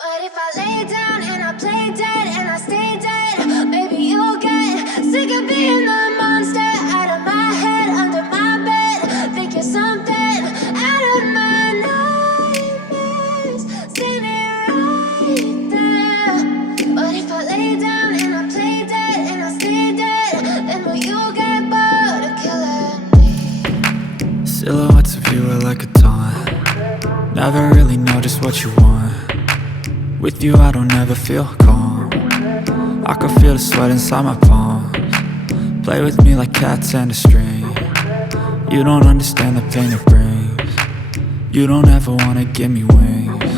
But if I lay down and I play dead and I stay dead, maybe you'll get sick of being the monster out of my head, under my bed. Think you're something out of my nightmares, standing right there. But if I lay down and I play dead and I stay dead, then will you get bored of killing me? Silhouettes of you are like a taunt. Never really know just what you want. With you I don't ever feel calm. I can feel the sweat inside my palms. Play with me like cats and a string. You don't understand the pain it brings. You don't ever wanna give me wings.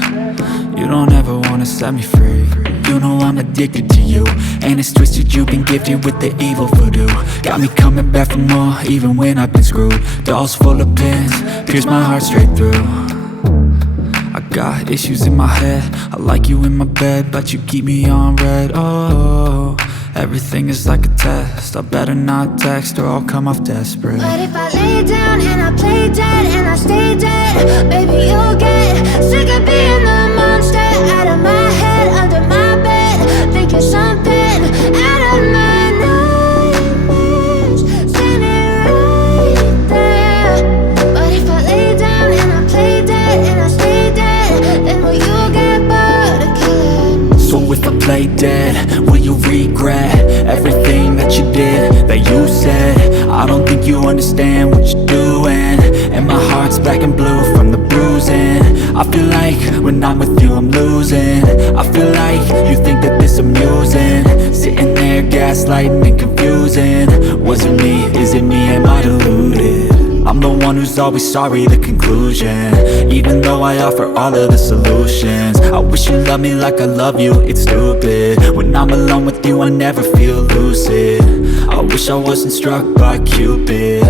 You don't ever wanna set me free. You know I'm addicted to you, and it's twisted, you've been gifted with the evil voodoo. Got me coming back for more, even when I've been screwed. Dolls full of pins, pierce my heart straight through. I got issues in my head, I like you in my bed, but you keep me on red. Oh, everything is like a test. I better not text or I'll come off desperate. But if I lay down and I play dead and I stay dead, maybe you'll get sick of being the monster out of my head, under my bed. Think you're something out of my nightmares, standing right there. But if I lay down and I play dead and I stay dead, then will you get bored of killing me? So if I play dead, will you regret everything that you did, that you said? I don't think you understand what you're doing, and my heart's black and blue from the bruising. I feel like when I'm with you I'm losing. I feel like you think that this amusing, sitting there gaslighting and confusing. Was it me? Is it me? Am I deluded? I'm the one who's always sorry, the conclusion, even though I offer all of the solutions. I wish you loved me like I love you, it's stupid. When I'm alone with you I never feel lucid. I wish I wasn't struck by Cupid.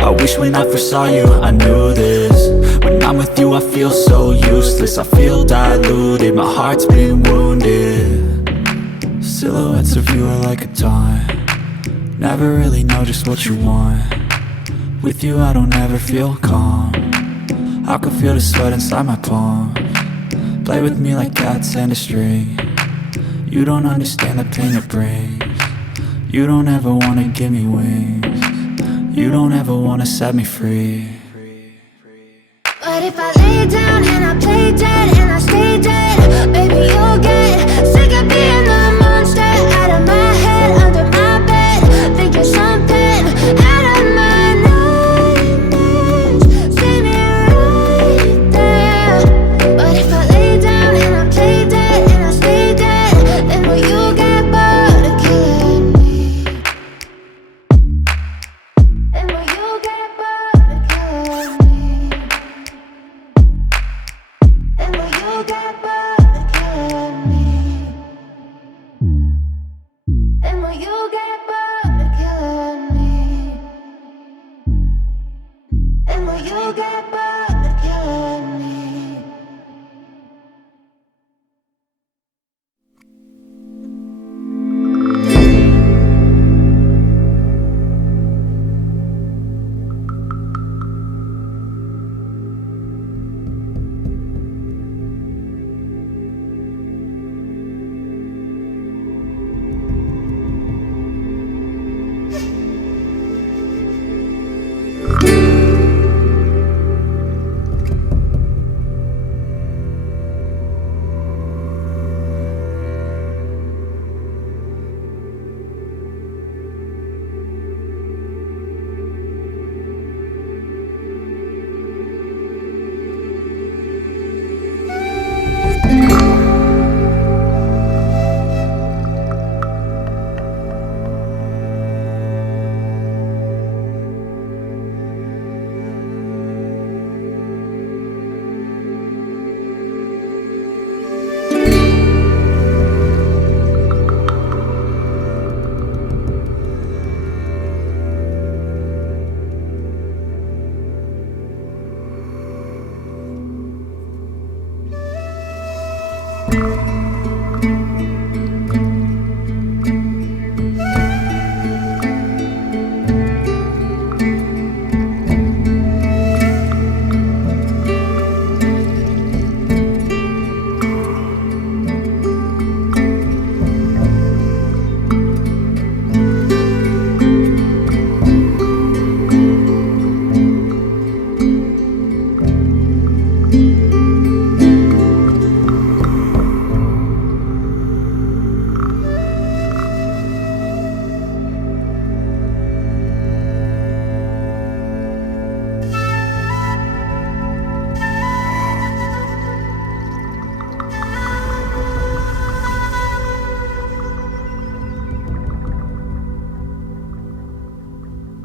I wish when I first saw you I knew this. When I'm with you I feel so useless, I feel diluted, my heart's been wounded. Silhouettes of you are like a taunt. Never really know just what you want. With you I don't ever feel calm. I can feel the sweat inside my palm. Play with me like cats and a string. You don't understand the pain it brings. You don't ever wanna give me wings. You don't ever wanna set me free. But if I lay down and I play dead and I stay dead, baby, you'll get sick of being the monster out of my head, under my bed, thinking something out of my nightmares. See me right there. But if I lay down and I play dead and I stay dead, then will you get bored of killing me? Then will you get bored of killing me? And will you get bored of killing me? And will you get bored of killing me? And will you get bored?